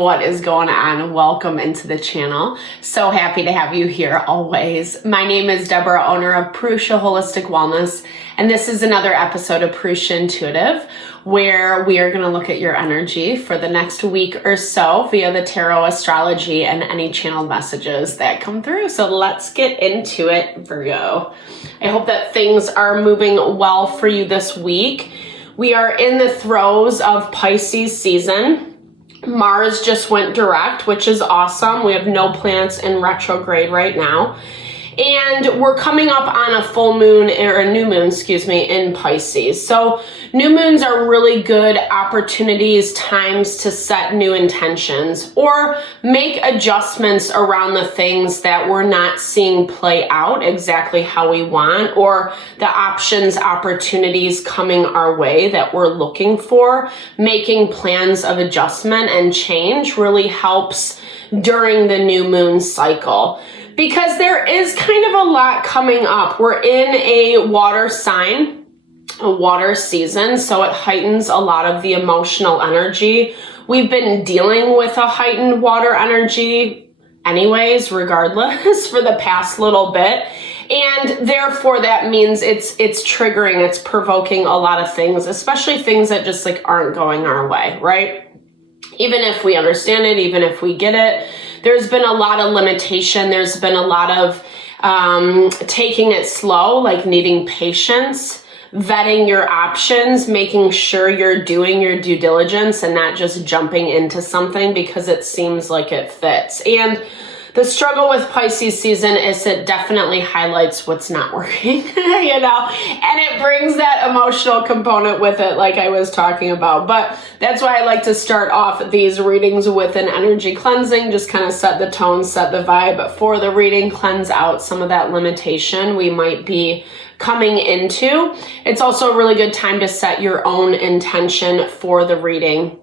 what is going on? Welcome into the channel. So happy to have you here always. My name is Deborah, owner of Purusha Holistic Wellness, and this is another episode of Purusha Intuitive, where we are going to look at your energy for the next week or so via the tarot, astrology, and any channeled messages that come through. So let's get into it, Virgo. I hope that things are moving well for you this week. We are in the throes of Pisces season. Mars just went direct, which is awesome. We have no planets in retrograde right now. And we're coming up on a full moon, or a new moon, in Pisces. So new moons are really good opportunities, times to set new intentions or make adjustments around the things that we're not seeing play out exactly how we want, or the options, opportunities coming our way that we're looking for. Making plans of adjustment and change really helps during the new moon cycle, because there is kind of a lot coming up. We're in a water sign, a water season, so it heightens a lot of the emotional energy. We've been dealing with a heightened water energy anyways, regardless, for the past little bit. And therefore that means it's triggering, it's provoking a lot of things, especially things that just aren't going our way, right? Even if we understand it, even if we get it, there's been a lot of limitation. There's been a lot of taking it slow, like needing patience, vetting your options, making sure you're doing your due diligence and not just jumping into something because it seems like it fits. And the struggle with Pisces season is it definitely highlights what's not working, and it brings that emotional component with it, like I was talking about. But that's why I like to start off these readings with an energy cleansing, just kind of set the tone, set the vibe for the reading, cleanse out some of that limitation we might be coming into. It's also a really good time to set your own intention for the reading,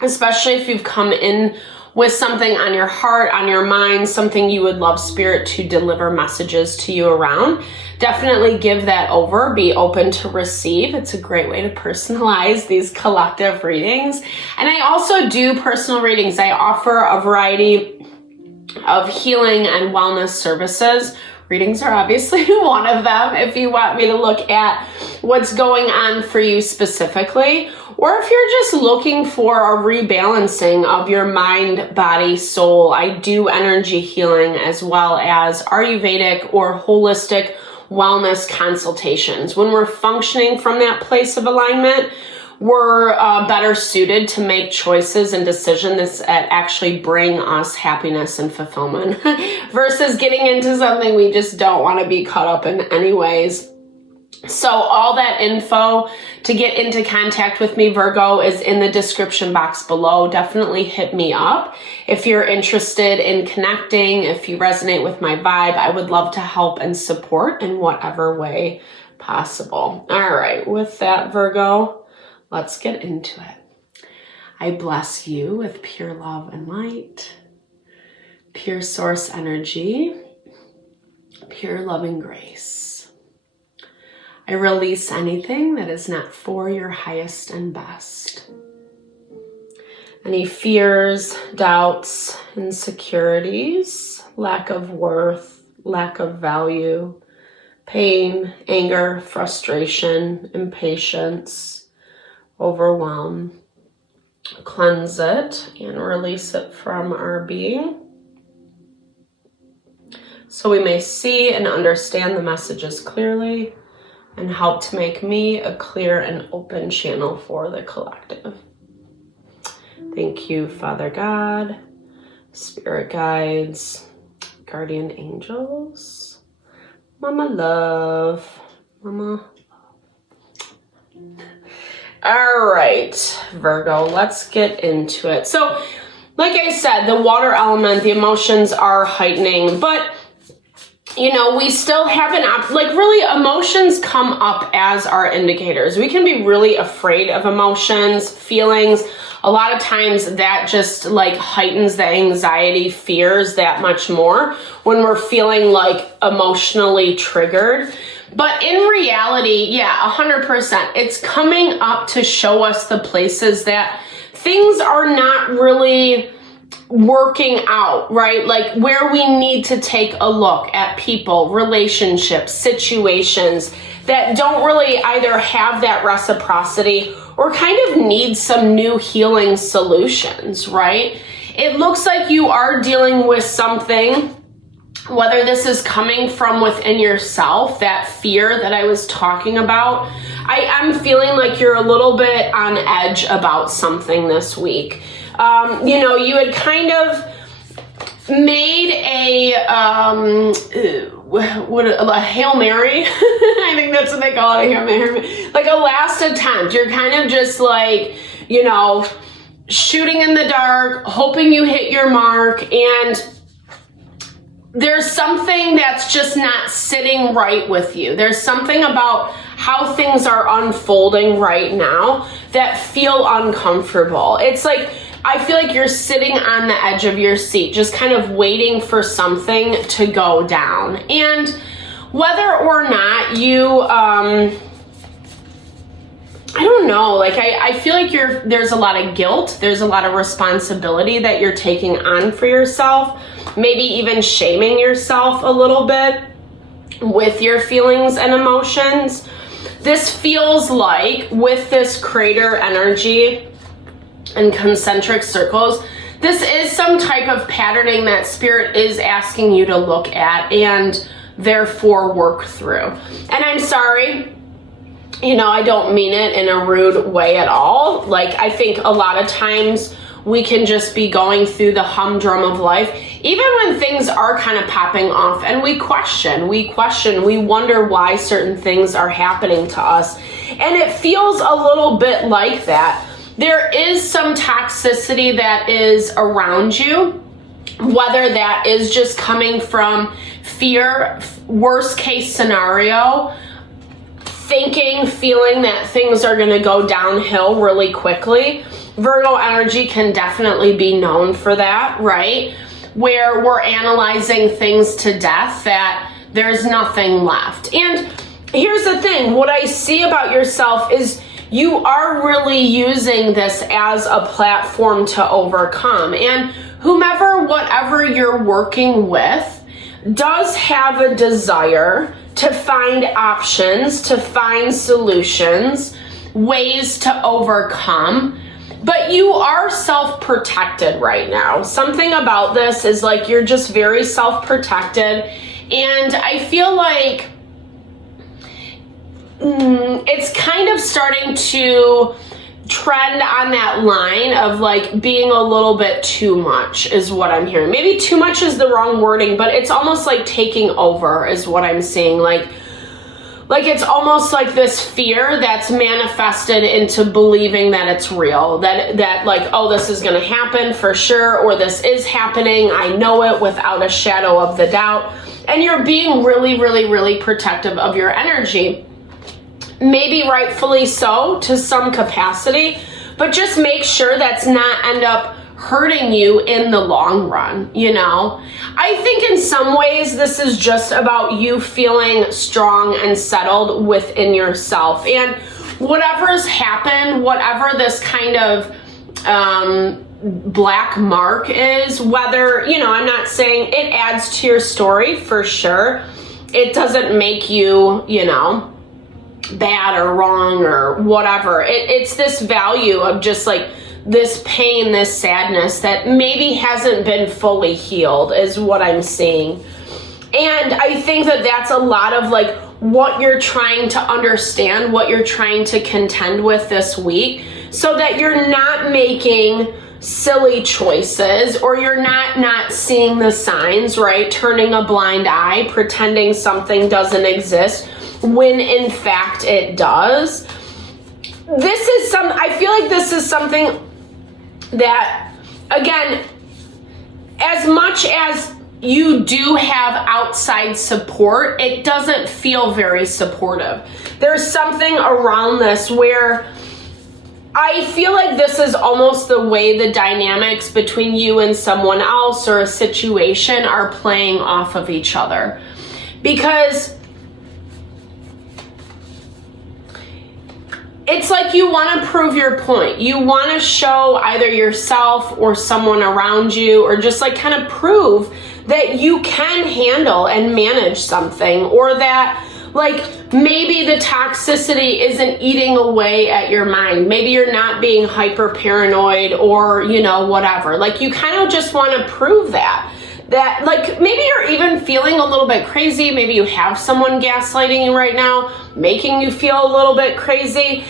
especially if you've come in with something on your heart, on your mind, something you would love spirit to deliver messages to you around. Definitely give that over. Be open to receive. It's a great way to personalize these collective readings. And I also do personal readings. I offer a variety of healing and wellness services. Readings are obviously one of them if you want me to look at what's going on for you specifically, or if you're just looking for a rebalancing of your mind, body, soul. I do energy healing as well as Ayurvedic or holistic wellness consultations. When we're functioning from that place of alignment, we're better suited to make choices and decisions that actually bring us happiness and fulfillment versus getting into something we just don't want to be caught up in anyways. So all that info to get into contact with me, Virgo, is in the description box below. Definitely hit me up if you're interested in connecting. If you resonate with my vibe, I would love to help and support in whatever way possible. All right, with that, Virgo, let's get into it. I bless you with pure love and light, pure source energy, pure loving grace. I release anything that is not for your highest and best. Any fears, doubts, insecurities, lack of worth, lack of value, pain, anger, frustration, impatience, overwhelm. Cleanse it and release it from our being, so we may see and understand the messages clearly and help to make me a clear and open channel for the collective. Thank you, Father God, Spirit guides, guardian angels, Mama Love, Mama. All right, Virgo, let's get into it. So, like I said, the water element, the emotions are heightening, but we still have really emotions come up as our indicators. We can be really afraid of emotions, feelings. A lot of times that just heightens the anxiety, fears that much more when we're feeling emotionally triggered. But in reality, 100%, it's coming up to show us the places that things are not really working out, right? Like where we need to take a look at people, relationships, situations that don't really either have that reciprocity or kind of need some new healing solutions, right? It looks like you are dealing with something, whether this is coming from within yourself, that fear that I was talking about. I'm feeling like you're a little bit on edge about something this week. You had kind of made a Hail Mary. I think that's what they call it, a Hail Mary. Like a last attempt. You're kind of just like, shooting in the dark, hoping you hit your mark, and there's something that's just not sitting right with you. There's something about how things are unfolding right now that feel uncomfortable. It's like, I feel like you're sitting on the edge of your seat, just kind of waiting for something to go down. And whether or not you, I don't know, like I feel like there's a lot of guilt, there's a lot of responsibility that you're taking on for yourself, maybe even shaming yourself a little bit with your feelings and emotions. This feels like, with this crater energy and concentric circles, this is some type of patterning that Spirit is asking you to look at and therefore work through. And I'm sorry, I don't mean it in a rude way at all. Like, I think a lot of times we can just be going through the humdrum of life, even when things are kind of popping off, and we question, we wonder why certain things are happening to us. And it feels a little bit like that. There is some toxicity that is around you, whether that is just coming from fear, worst case scenario, feeling that things are going to go downhill really quickly. Virgo energy can definitely be known for that, right? Where we're analyzing things to death, that there's nothing left. And here's the thing, what I see about yourself is you are really using this as a platform to overcome. And whatever you're working with does have a desire to find options, to find solutions, ways to overcome. But you are self-protected right now. Something about this is like you're just very self-protected. And I feel like it's kind of starting to trend on that line of like being a little bit too much is what I'm hearing. Maybe too much is the wrong wording, but it's almost like taking over is what I'm seeing. Like it's almost like this fear that's manifested into believing that it's real, that like, oh, this is going to happen for sure, or this is happening. I know it without a shadow of the doubt. And you're being really, really, really protective of your energy. Maybe rightfully so to some capacity, but just make sure that's not end up hurting you in the long run, I think in some ways this is just about you feeling strong and settled within yourself. And whatever's happened, whatever this kind of black mark is, whether, I'm not saying it adds to your story for sure. It doesn't make you, bad or wrong or whatever. It's this value of just like this pain, this sadness that maybe hasn't been fully healed is what I'm seeing. And I think that that's a lot of like what you're trying to understand, what you're trying to contend with this week, so that you're not making silly choices, or you're not seeing the signs, right? Turning a blind eye, pretending something doesn't exist when in fact it does. I feel like this is something that, again, as much as you do have outside support, it doesn't feel very supportive. There's something around this where I feel like this is almost the way the dynamics between you and someone else or a situation are playing off of each other. Because it's like you want to prove your point. You want to show either yourself or someone around you, or just like kind of prove that you can handle and manage something, or that like maybe the toxicity isn't eating away at your mind. Maybe you're not being hyper paranoid, or, you know, whatever. Like you kind of just want to prove that like maybe you're even feeling a little bit crazy. Maybe you have someone gaslighting you right now, making you feel a little bit crazy.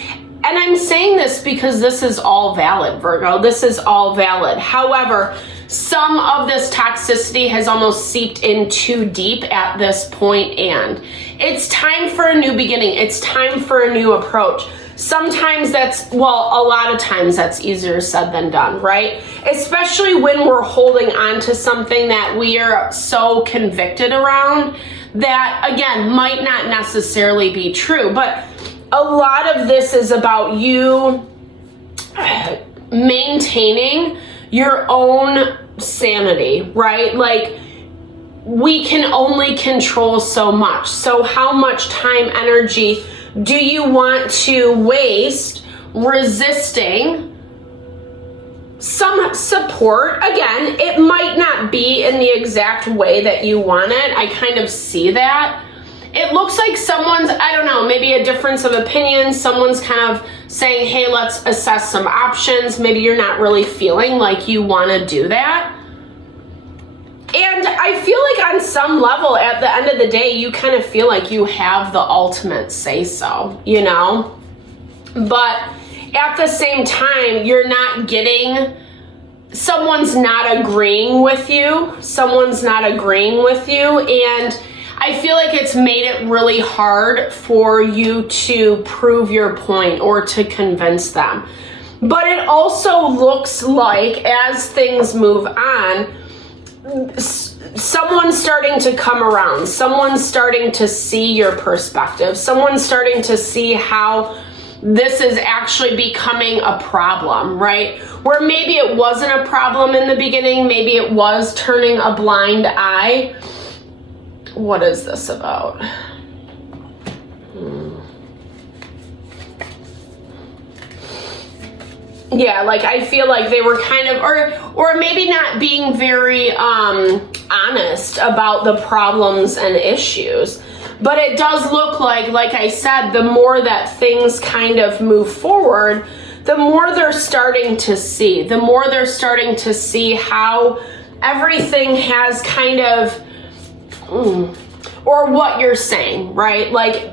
And I'm saying this because this is all valid, Virgo. This is all valid. However, some of this toxicity has almost seeped in too deep at this point, and it's time for a new beginning. It's time for a new approach. Sometimes that's, well, a lot of times that's easier said than done, right? Especially when we're holding on to something that we are so convicted around that, again, might not necessarily be true. But a lot of this is about you maintaining your own sanity, right? Like, we can only control so much. So how much time, energy do you want to waste resisting some support? Again, it might not be in the exact way that you want it. I kind of see that. It looks like someone's, I don't know, maybe a difference of opinion. Someone's kind of saying, hey, let's assess some options. Maybe you're not really feeling like you want to do that. And I feel like on some level, at the end of the day, you kind of feel like you have the ultimate say-so, you know? But at the same time, you're not getting, someone's not agreeing with you. Someone's not agreeing with you. And I feel like it's made it really hard for you to prove your point or to convince them. But it also looks like as things move on, someone's starting to come around. Someone's starting to see your perspective. Someone's starting to see how this is actually becoming a problem, right? Where maybe it wasn't a problem in the beginning. Maybe it was turning a blind eye. What is this about? Yeah, like I feel like they were kind of, or maybe not being very honest about the problems and issues. But it does look like I said, the more that things kind of move forward, the more they're starting to see. The more they're starting to see how everything has kind of, or what you're saying, right? Like,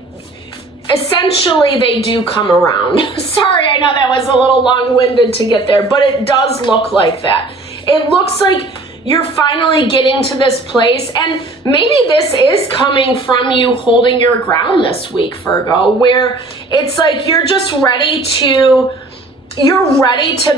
essentially, they do come around. Sorry, I know that was a little long-winded to get there, but it does look like that. It looks like you're finally getting to this place, and maybe this is coming from you holding your ground this week, Virgo, where it's like you're just ready to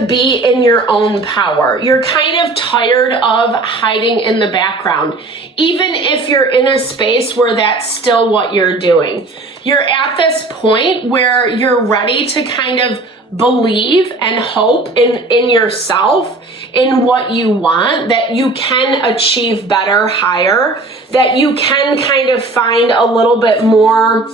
be in your own power. You're kind of tired of hiding in the background, even if you're in a space where that's still what you're doing. You're at this point where you're ready to kind of believe and hope in yourself, in what you want, that you can achieve better, higher, that you can kind of find a little bit more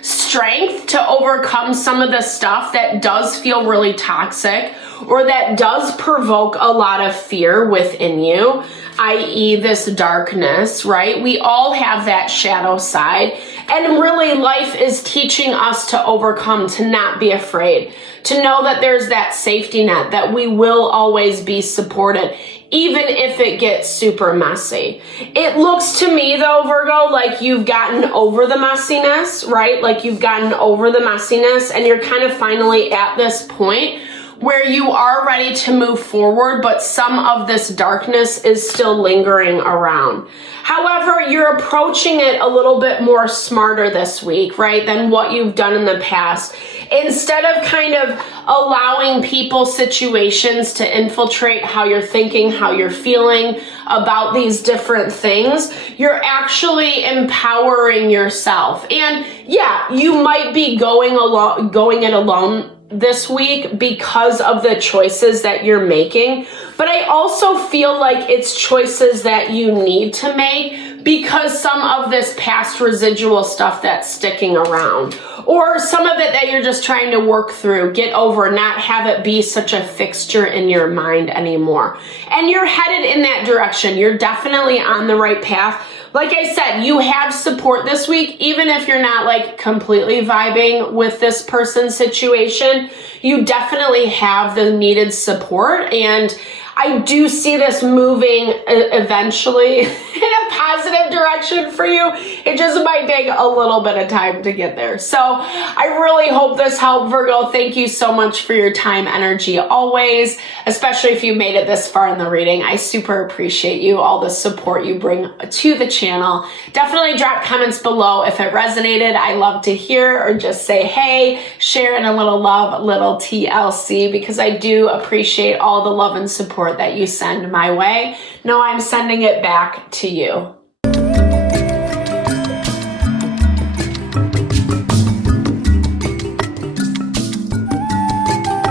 strength to overcome some of the stuff that does feel really toxic, or that does provoke a lot of fear within you, i.e. this darkness, right? We all have that shadow side. And really, life is teaching us to overcome, to not be afraid, to know that there's that safety net, that we will always be supported, even if it gets super messy. It looks to me, though, Virgo, like you've gotten over the messiness, right? Like you've gotten over the messiness, and you're kind of finally at this point where you are ready to move forward, but some of this darkness is still lingering around. However, you're approaching it a little bit more smarter this week, right, than what you've done in the past. Instead of kind of allowing people, situations to infiltrate how you're thinking, how you're feeling about these different things, you're actually empowering yourself. And yeah, you might be going it alone this week because of the choices that you're making, but I also feel like it's choices that you need to make, because some of this past residual stuff that's sticking around, or some of it that you're just trying to work through, get over, not have it be such a fixture in your mind anymore. And you're headed in that direction. You're definitely on the right path. Like I said, you have support this week, even if you're not like completely vibing with this person's situation, you definitely have the needed support. And I do see this moving eventually in a positive direction for you. It just might take a little bit of time to get there. So I really hope this helped, Virgo. Thank you so much for your time, energy, always, especially if you made it this far in the reading. I super appreciate you, all the support you bring to the channel. Definitely drop comments below if it resonated. I love to hear, or just say, hey, sharing a little love, little TLC, because I do appreciate all the love and support that you send my way. No, I'm sending it back to you.